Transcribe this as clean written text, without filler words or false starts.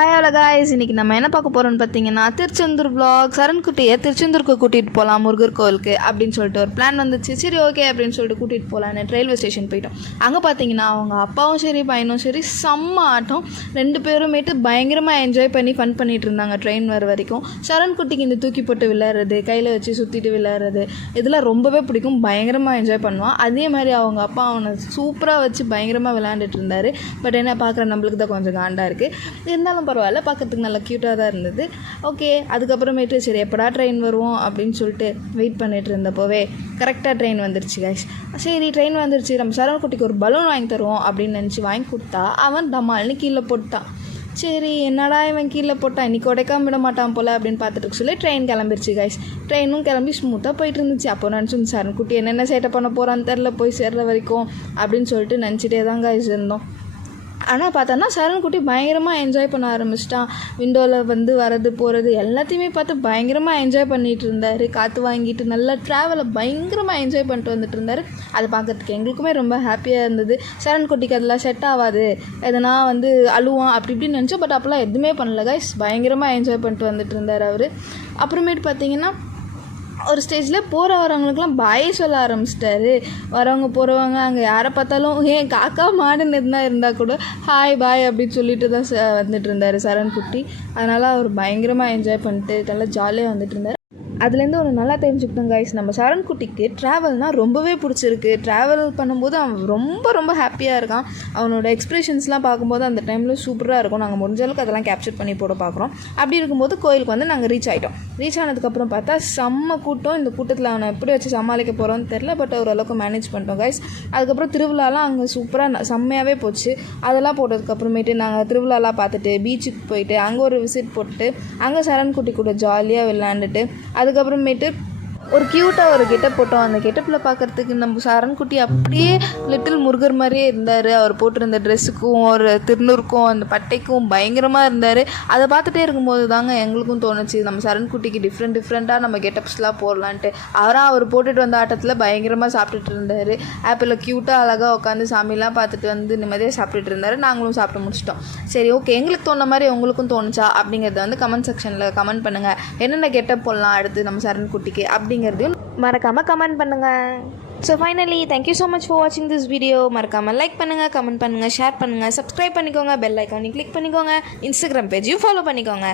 Hi hello guys, இன்றைக்கி நம்ம என்ன பார்க்க போகிறோம்னு பார்த்தீங்கன்னா திருச்செந்தூர் vlog. சரண்குட்டியை திருச்செந்தூருக்கு கூட்டிகிட்டு போகலாம் முருகர் கோவிலுக்கு அப்படின்னு சொல்லிட்டு ஒரு பிளான் வந்துச்சு. சரி ஓகே அப்படின்னு சொல்லிட்டு கூட்டிகிட்டு போகலான்னு ரயில்வே ஸ்டேஷன் போயிட்டோம். அங்கே பார்த்தீங்கன்னா அவங்க அப்பாவும் சரி பையனும் சரி செம்ம ஆட்டம். ரெண்டு பேருமேட்டு பயங்கரமாக என்ஜாய் பண்ணி ஃபன் பண்ணிகிட்டு இருந்தாங்க ட்ரெயின் வர வரைக்கும். சரண்குட்டிக்கு இந்த தூக்கி போட்டு விளையாடுறது, கையில் வச்சு சுற்றிட்டு விளையாடுறது, இதெல்லாம் ரொம்பவே பிடிக்கும். பயங்கரமாக என்ஜாய் பண்ணுவான். அதே மாதிரி அவங்க அப்பா அவனை சூப்பராக வச்சு பயங்கரமாக விளையாண்டுட்டு இருந்தார். பட் என்ன பார்க்குற நம்மளுக்கு தான் கொஞ்சம் காண்டாக இருக்குது. இருந்தாலும் பரவாயில்ல, பார்க்கறதுக்கு நல்லா க்யூட்டாக தான் இருந்தது. ஓகே, அதுக்கப்புறமேட்டு சரி எப்படா ட்ரெயின் வருவோம் அப்படின்னு சொல்லிட்டு வெயிட் பண்ணிட்டு இருந்தப்போவே கரெக்டாக ட்ரெயின் வந்துருச்சு கைஸ். சரி ட்ரெயின் வந்துருச்சு, நம்ம சரண்குட்டிக்கு ஒரு பலூன் வாங்கி தருவோம் அப்படின்னு நினச்சி வாங்கி கொடுத்தா அவன் தமால்னு கீழே போட்டான். சரி என்னடா இவன் கீழே போட்டான், இன்றைக்கி உடைக்காம விட மாட்டான் போல் அப்படின்னு பார்த்துட்டு சொல்லி ட்ரெயின் கிளம்பிருச்சு கைஸ். ட்ரெயினும் கிளம்பி ஸ்மூத்தாக போயிட்டு இருந்துச்சு. அப்போ நினச்சி சரண்குட்டி என்னென்ன சேட்டை பண்ண போகிறான்னு தெரில போய் சேர்ற வரைக்கும் அப்படின்னு சொல்லிட்டு நினச்சிட்டே தான் கைஸ் இருந்தோம். ஆனால் பார்த்தோன்னா சரண்குட்டி பயங்கரமாக என்ஜாய் பண்ண ஆரம்பிச்சிட்டான். விண்டோவில் வந்து வரது போகிறது எல்லாத்தையுமே பார்த்து பயங்கரமாக என்ஜாய் பண்ணிகிட்டு இருந்தார். காற்று வாங்கிட்டு நல்லா ட்ராவலை பயங்கரமாக என்ஜாய் பண்ணிட்டு வந்துட்டு இருந்தார். அதை பார்க்கறதுக்கு எங்களுக்குமே ரொம்ப ஹாப்பியாக இருந்தது. சரண்குட்டிக்கு அதெல்லாம் செட் ஆகாது, எதனா வந்து அழுவான் அப்படி இப்படின்னு நினச்சோம். பட் அப்போல்லாம் எதுவுமே பண்ணல கைஸ், பயங்கரமாக என்ஜாய் பண்ணிட்டு வந்துட்டு இருந்தார் அவர். அப்புறமேட்டு பார்த்தீங்கன்னா ஒரு ஸ்டேஜில் போகிற வரவங்களுக்குலாம் பாய் சொல்ல ஆரம்பிச்சிட்டாரு. வரவங்க போகிறவங்க அங்கே யாரை பார்த்தாலும் ஏன் காக்கா மாடுன்னு இருந்தால் கூட ஹாய் பாய் அப்படின்னு சொல்லிட்டு தான் வந்துட்டு இருந்தார் சரண்குட்டி. அதனால் அவர் பயங்கரமாக என்ஜாய் பண்ணிட்டு நல்லா ஜாலியாக வந்துட்டு இருந்தார். அதுலேருந்து ஒன்று நல்லா தெரிஞ்சுக்கிட்டோம் கைஸ், நம்ம சரண்குட்டிக்கு ட்ராவல்னால் ரொம்பவே பிடிச்சிருக்கு. ட்ராவல் பண்ணும்போது அவன் ரொம்ப ஹாப்பியாக இருக்கான். அவனோட எக்ஸ்ப்ரெஷன்ஸ்லாம் பார்க்கும்போது அந்த டைமில் சூப்பராக இருக்கும். நாங்கள் முடிஞ்ச அளவுக்கு அதெல்லாம் கேப்சர் பண்ணி போட பார்க்குறோம். அப்படி இருக்கும்போது கோயிலுக்கு வந்து நாங்கள் ரீச் ஆகிட்டோம். ரீச் ஆனதுக்கப்புறம் பார்த்தா செம்ம கூட்டம். இந்த கூட்டத்தில் அவனை எப்படி வச்சு சமாளிக்க போகிறோன்னு தெரில, பட் ஓரளவுக்கு மேனேஜ் பண்ணிட்டோம் கைஸ். அதுக்கப்புறம் திருவிழாலாம் அங்கே சூப்பராக செம்மையாகவே போச்சு. அதெல்லாம் போட்டதுக்கப்புறமேட்டு நாங்கள் திருவிழாலாம் பார்த்துட்டு பீச்சுக்கு போயிட்டு அங்கே ஒரு விசிட் போட்டு அங்கே சரண்குட்டி கூட ஜாலியாக விளையாண்டுட்டு அதுக்கப்புறமேட்டு ஒரு க்யூட்டாக ஒரு கெட்டப் போட்டோம். அந்த கெட்டப்பில் பார்க்குறதுக்கு நம்ம சரண்குட்டி அப்படியே லிட்டில் முருகர் மாதிரியே இருந்தார். அவர் போட்டிருந்த ட்ரெஸ்ஸுக்கும் ஒரு திருநூறுக்கும் அந்த பட்டைக்கும் பயங்கரமாக இருந்தார். அதை பார்த்துட்டே இருக்கும்போது தாங்க எங்களுக்கும் தோணுச்சு நம்ம சரண்குட்டிக்கு டிஃப்ரெண்ட்டாக நம்ம கெட்டப்ஸ்லாம் போடலான்ட்டு. அவர் போட்டுட்டு வந்த ஆட்டத்தில் பயங்கரமாக சாப்பிட்டுட்டு இருந்தார். ஆப்பிளில் க்யூட்டாக அழகாக உட்காந்து சாமிலாம் பார்த்துட்டு வந்து நிம்மதியாக சாப்பிட்டுட்டு இருந்தார். நாங்களும் சாப்பிட்டு முடிச்சிட்டோம். சரி ஓகே, எங்களுக்கு தோணுன மாதிரி உங்களுக்கும் தோணுச்சா அப்படிங்கிறத வந்து கமெண்ட் செக்ஷனில் கமெண்ட் பண்ணுங்கள். என்னென்ன கெட்டப் போடலாம் அடுத்து நம்ம சரண்குட்டிக்கு அப்படிங்கிறதையும் மறக்காமல் கமெண்ட் பண்ணுங்கள். So finally thank you so much for வாட்சிங் திஸ் வீடியோ. மறக்காமல் லைக் பண்ணுங்கள், கமெண்ட் பண்ணுங்கள், ஷேர் பண்ணுங்கள், சப்ஸ்கிரைப் பண்ணிக்கோங்க, பெல் ஐக்கானையும் கிளிக் பண்ணிக்கோங்க, இன்ஸ்டாகிராம் பேஜையும் ஃபாலோ பண்ணிக்கோங்க.